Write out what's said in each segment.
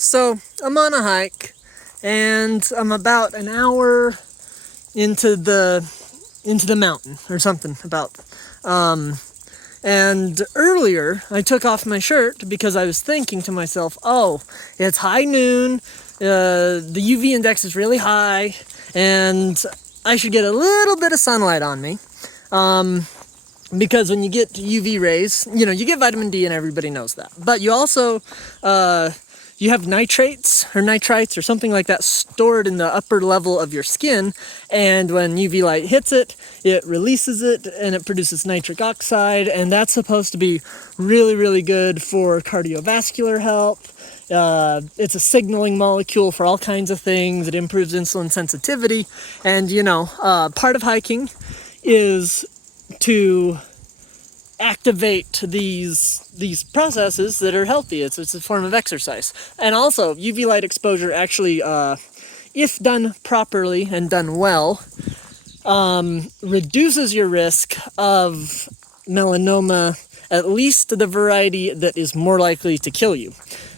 So I'm on a hike, and I'm about an hour into the mountain or something about. And earlier I took off my shirt because I was thinking to myself, oh, it's high noon, the UV index is really high, and I should get a little bit of sunlight on me. Because when you get UV rays, you get vitamin D, and everybody knows that. But you also, you have nitrates or nitrites or something like that stored in the upper level of your skin. And when UV light hits it, it releases it and it produces nitric oxide. And that's supposed to be really, really good for cardiovascular health. It's a signaling molecule for all kinds of things. It improves insulin sensitivity. And, part of hiking is to activate these processes that are healthy. It's a form of exercise. And also, UV light exposure actually, if done properly and done well, reduces your risk of melanoma, at least the variety that is more likely to kill you.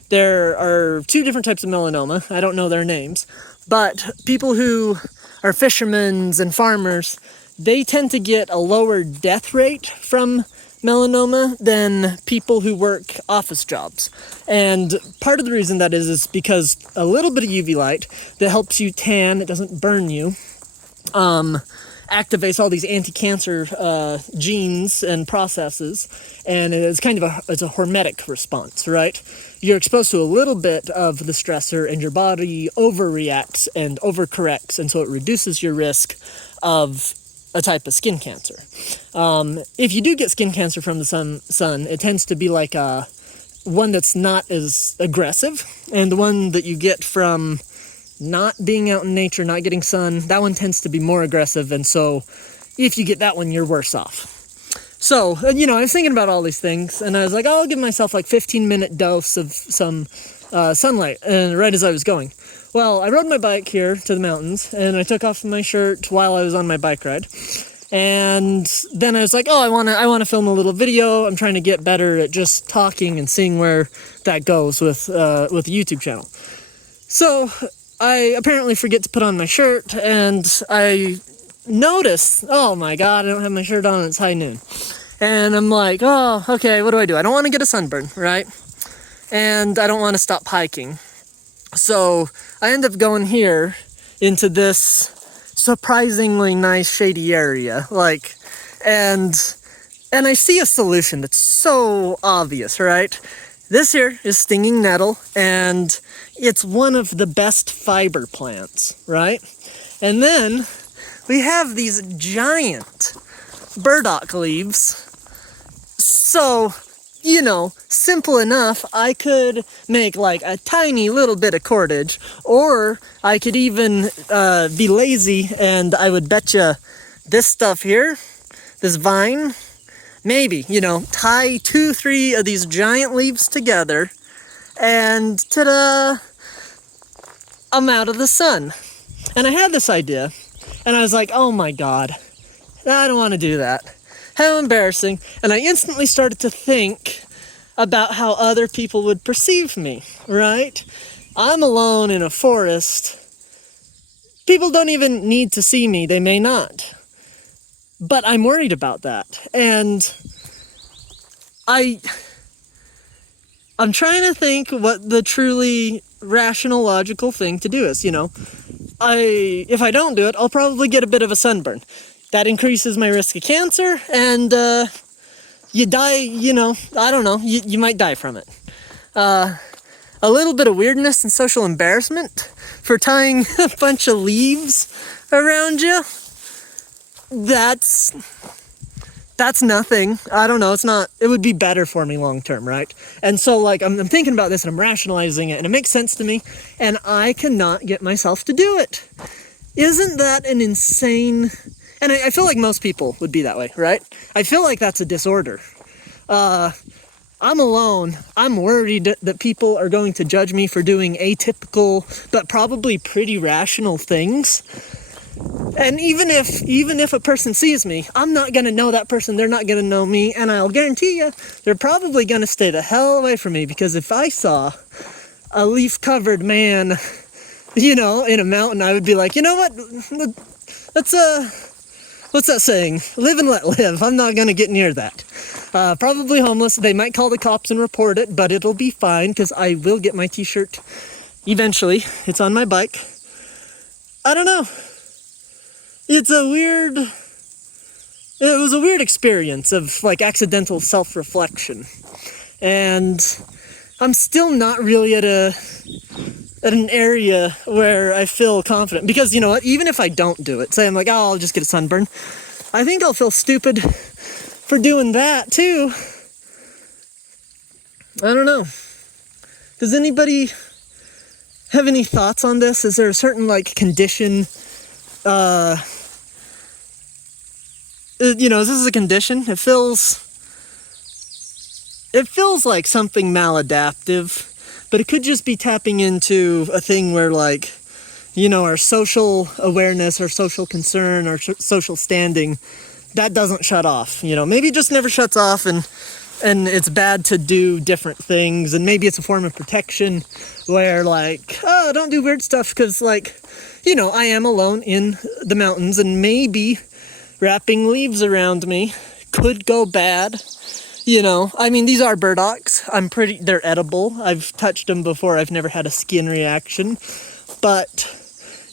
There are two different types of melanoma. I don't know their names, but people who are fishermen and farmers, they tend to get a lower death rate from melanoma than people who work office jobs. And part of the reason that is because a little bit of UV light that helps you tan, it doesn't burn you, activates all these anti-cancer genes and processes, and it's kind of it's a hormetic response, right? You're exposed to a little bit of the stressor and your body overreacts and overcorrects, and so it reduces your risk of a type of skin cancer. If you do get skin cancer from the sun, it tends to be like one that's not as aggressive, and the one that you get from not being out in nature, not getting sun, that one tends to be more aggressive, and so if you get that one, you're worse off. So, I was thinking about all these things, and I was like, I'll give myself like 15-minute dose of some sunlight, and right as I was going. Well, I rode my bike here to the mountains, and I took off my shirt while I was on my bike ride. And then I was like, oh, I want to film a little video. I'm trying to get better at just talking and seeing where that goes with the YouTube channel. So I apparently forget to put on my shirt, and I notice, oh my God, I don't have my shirt on, it's high noon. And I'm like, oh, okay, what do? I don't want to get a sunburn, right? And I don't want to stop hiking. So I end up going here into this surprisingly nice shady area, and I see a solution that's so obvious, right? This here is stinging nettle, and it's one of the best fiber plants, right? And then we have these giant burdock leaves. So, simple enough, I could make like a tiny little bit of cordage, or I could even be lazy, and I would bet you this stuff here, this vine, maybe, tie 2-3 of these giant leaves together, and ta-da, I'm out of the sun. And I had this idea, and I was like, oh my God, I don't want to do that. How embarrassing. And I instantly started to think about how other people would perceive me, right? I'm alone in a forest. People don't even need to see me. They may not. But I'm worried about that. And I'm trying to think what the truly rational, logical thing to do is, if I don't do it, I'll probably get a bit of a sunburn. That increases my risk of cancer, and you die, I don't know, you might die from it. A little bit of weirdness and social embarrassment for tying a bunch of leaves around you, that's nothing. I don't know, it would be better for me long term, right? And so, I'm thinking about this, and I'm rationalizing it, and it makes sense to me, and I cannot get myself to do it. Isn't that an insane... And I feel like most people would be that way, right? I feel like that's a disorder. I'm alone. I'm worried that people are going to judge me for doing atypical, but probably pretty rational things. And even if a person sees me, I'm not going to know that person, they're not going to know me, and I'll guarantee you, they're probably going to stay the hell away from me, because if I saw a leaf-covered man, you know, in a mountain, I would be like, you know what? That's what's that saying? Live and let live. I'm not gonna get near that. Probably homeless. They might call the cops and report it, but it'll be fine because I will get my t-shirt eventually. It's on my bike. I don't know. It was a weird experience of like accidental self-reflection. And I'm still not really at an area where I feel confident. Because you know what, even if I don't do it, say I'm like, oh, I'll just get a sunburn, I think I'll feel stupid for doing that too. I don't know. Does anybody have any thoughts on this? Is there a certain like condition, you know, this is a condition. It feels like something maladaptive, but it could just be tapping into a thing where, like, you know, our social awareness, our social concern, our social standing, that doesn't shut off. You know, maybe it just never shuts off, and it's bad to do different things, and maybe it's a form of protection where, like, oh, don't do weird stuff because, like, you know, I am alone in the mountains, and maybe wrapping leaves around me could go bad. You know, I mean, these are burdocks. They're edible. I've touched them before. I've never had a skin reaction. But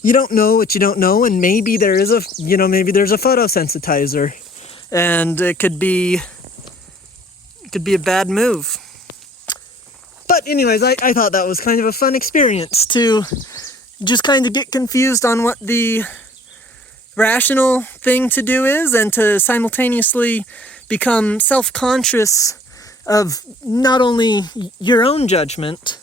you don't know what you don't know, and maybe there's a photosensitizer, and it could be a bad move. But anyways, I thought that was kind of a fun experience to just kind of get confused on what the rational thing to do is, and to simultaneously become self-conscious of not only your own judgment,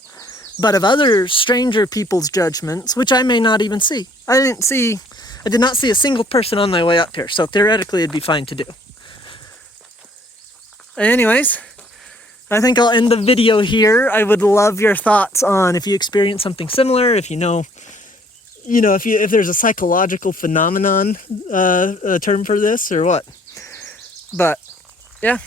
but of other stranger people's judgments, which I may not even see. I did not see a single person on my way up here, so theoretically it'd be fine to do. Anyways, I think I'll end the video here. I would love your thoughts on if you experience something similar, if you know, if there's a psychological phenomenon, a term for this or what. But yeah.